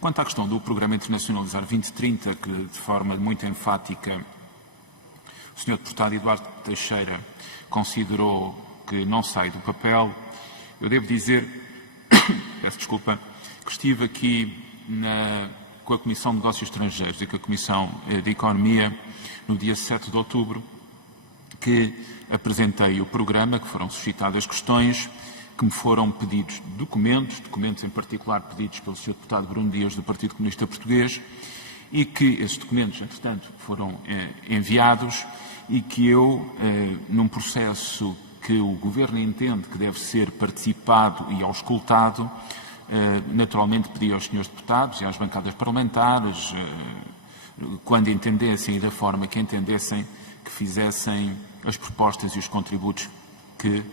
Quanto à questão do Programa Internacionalizar 2030, que de forma muito enfática o Sr. Deputado Eduardo Teixeira considerou que não sai do papel, eu devo dizer, peço desculpa, que estive aqui com a Comissão de Negócios Estrangeiros e com a Comissão de Economia no dia 7 de outubro, que apresentei o programa, que foram suscitadas questões, que me foram pedidos documentos em particular pedidos pelo Sr. Deputado Bruno Dias do Partido Comunista Português, e que esses documentos, entretanto, foram enviados e que eu, num processo que o Governo entende que deve ser participado e auscultado, naturalmente pedi aos senhores deputados e às bancadas parlamentares, quando entendessem e da forma que entendessem, que fizessem as propostas e os contributos que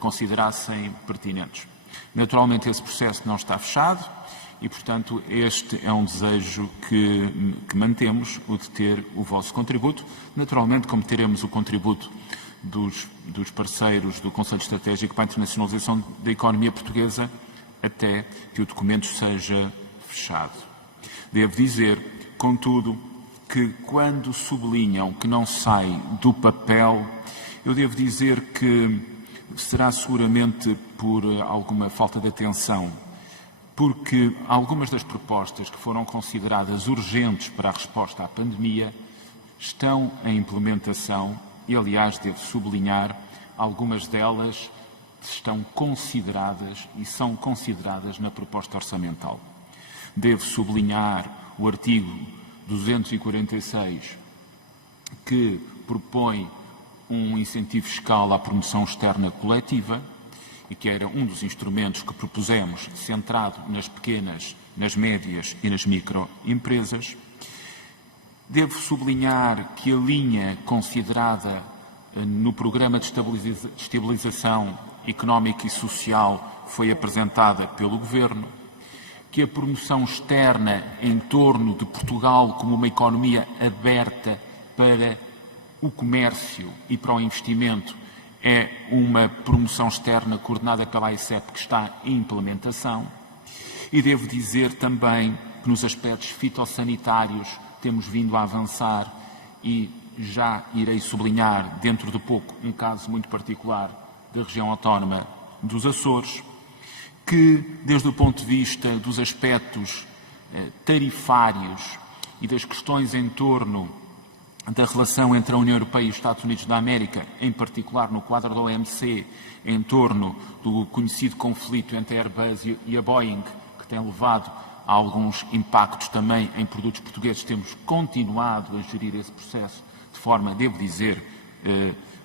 considerassem pertinentes. Naturalmente esse processo não está fechado e, portanto, este é um desejo que mantemos, o de ter o vosso contributo. Naturalmente, como teremos o contributo dos parceiros do Conselho Estratégico para a Internacionalização da Economia Portuguesa, até que o documento seja fechado. Devo dizer, contudo, que quando sublinham que não sai do papel, eu devo dizer que será seguramente por alguma falta de atenção, porque algumas das propostas que foram consideradas urgentes para a resposta à pandemia estão em implementação e, aliás, devo sublinhar, algumas delas estão consideradas e são consideradas na proposta orçamental. Devo sublinhar o artigo 246, que propõe um incentivo fiscal à promoção externa coletiva e que era um dos instrumentos que propusemos, centrado nas pequenas, nas médias e nas microempresas. Devo sublinhar que a linha considerada no Programa de Estabilização Económica e Social foi apresentada pelo Governo, que a promoção externa em torno de Portugal como uma economia aberta para o comércio e para o investimento é uma promoção externa coordenada pela AICEP que está em implementação. E devo dizer também que nos aspectos fitossanitários temos vindo a avançar e já irei sublinhar dentro de pouco um caso muito particular da região autónoma dos Açores, que desde o ponto de vista dos aspectos tarifários e das questões em torno da relação entre a União Europeia e os Estados Unidos da América, em particular no quadro da OMC, em torno do conhecido conflito entre a Airbus e a Boeing, que tem levado a alguns impactos também em produtos portugueses, temos continuado a gerir esse processo de forma, devo dizer,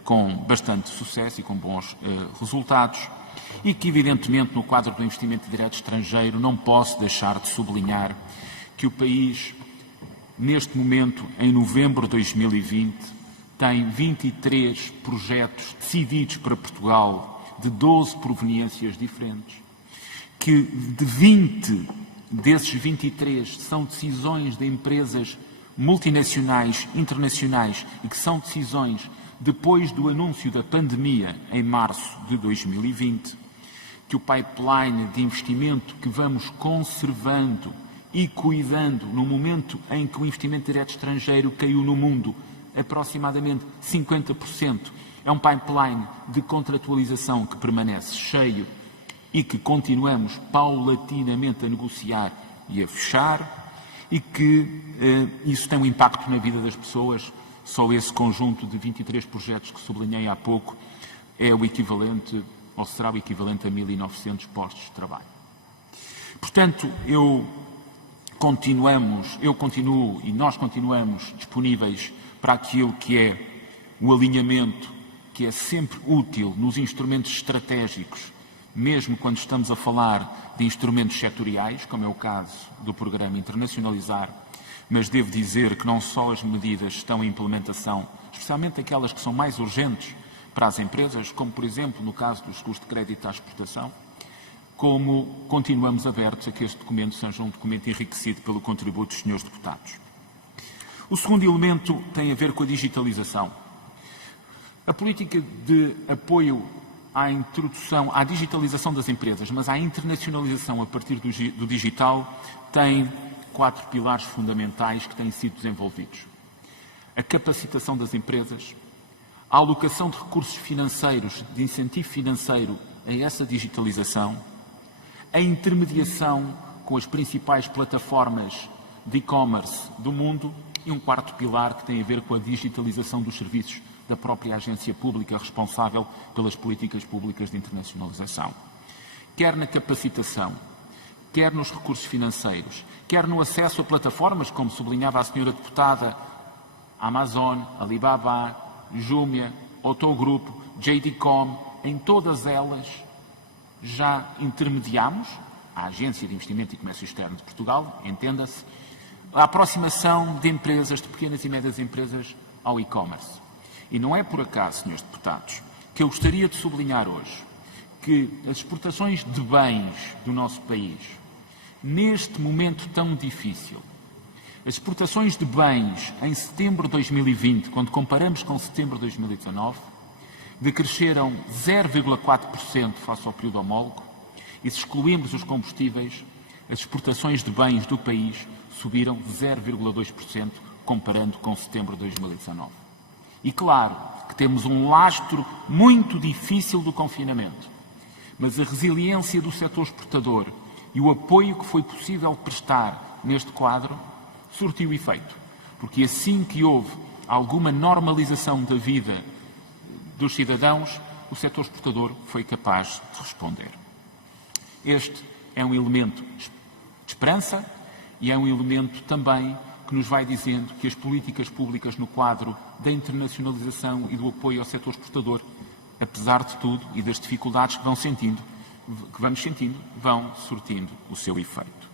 com bastante sucesso e com bons resultados, e que, evidentemente, no quadro do investimento direto estrangeiro, não posso deixar de sublinhar que o país, neste momento, em novembro de 2020, tem 23 projetos decididos para Portugal, de 12 proveniências diferentes, que de 20 desses 23 são decisões de empresas multinacionais, internacionais, e que são decisões depois do anúncio da pandemia em março de 2020, que o pipeline de investimento que vamos conservando e cuidando no momento em que o investimento direto estrangeiro caiu no mundo aproximadamente 50%, é um pipeline de contratualização que permanece cheio e que continuamos paulatinamente a negociar e a fechar, e que isso tem um impacto na vida das pessoas. Só esse conjunto de 23 projetos que sublinhei há pouco é o equivalente, ou será o equivalente a 1.900 postos de trabalho. Portanto, eu continuo e nós continuamos disponíveis para aquilo que é o alinhamento, que é sempre útil nos instrumentos estratégicos, mesmo quando estamos a falar de instrumentos setoriais, como é o caso do Programa Internacionalizar, mas devo dizer que não só as medidas estão em implementação, especialmente aquelas que são mais urgentes para as empresas, como, por exemplo, no caso dos seguros de crédito à exportação, como continuamos abertos a que este documento seja um documento enriquecido pelo contributo dos senhores deputados. O segundo elemento tem a ver com a digitalização. A política de apoio à introdução, à digitalização das empresas, mas à internacionalização a partir do digital, tem 4 pilares fundamentais que têm sido desenvolvidos. A capacitação das empresas, a alocação de recursos financeiros, de incentivo financeiro a essa digitalização, a intermediação com as principais plataformas de e-commerce do mundo e um 4º pilar que tem a ver com a digitalização dos serviços da própria agência pública responsável pelas políticas públicas de internacionalização. Quer na capacitação, quer nos recursos financeiros, quer no acesso a plataformas, como sublinhava a senhora deputada, Amazon, Alibaba, Jumia, Otogrupo, JD.com, em todas elas já intermediamos, a Agência de Investimento e Comércio Externo de Portugal, entenda-se, a aproximação de empresas, de pequenas e médias empresas, ao e-commerce. E não é por acaso, senhores deputados, que eu gostaria de sublinhar hoje que as exportações de bens do nosso país, neste momento tão difícil, as exportações de bens em setembro de 2020, quando comparamos com setembro de 2019, decresceram 0,4% face ao período homólogo, e se excluirmos os combustíveis, as exportações de bens do país subiram 0,2% comparando com setembro de 2019. E claro que temos um lastro muito difícil do confinamento, mas a resiliência do setor exportador e o apoio que foi possível prestar neste quadro surtiu efeito, porque assim que houve alguma normalização da vida dos cidadãos, o setor exportador foi capaz de responder. Este é um elemento de esperança e é um elemento também que nos vai dizendo que as políticas públicas no quadro da internacionalização e do apoio ao setor exportador, apesar de tudo e das dificuldades que vamos sentindo, vão surtindo o seu efeito.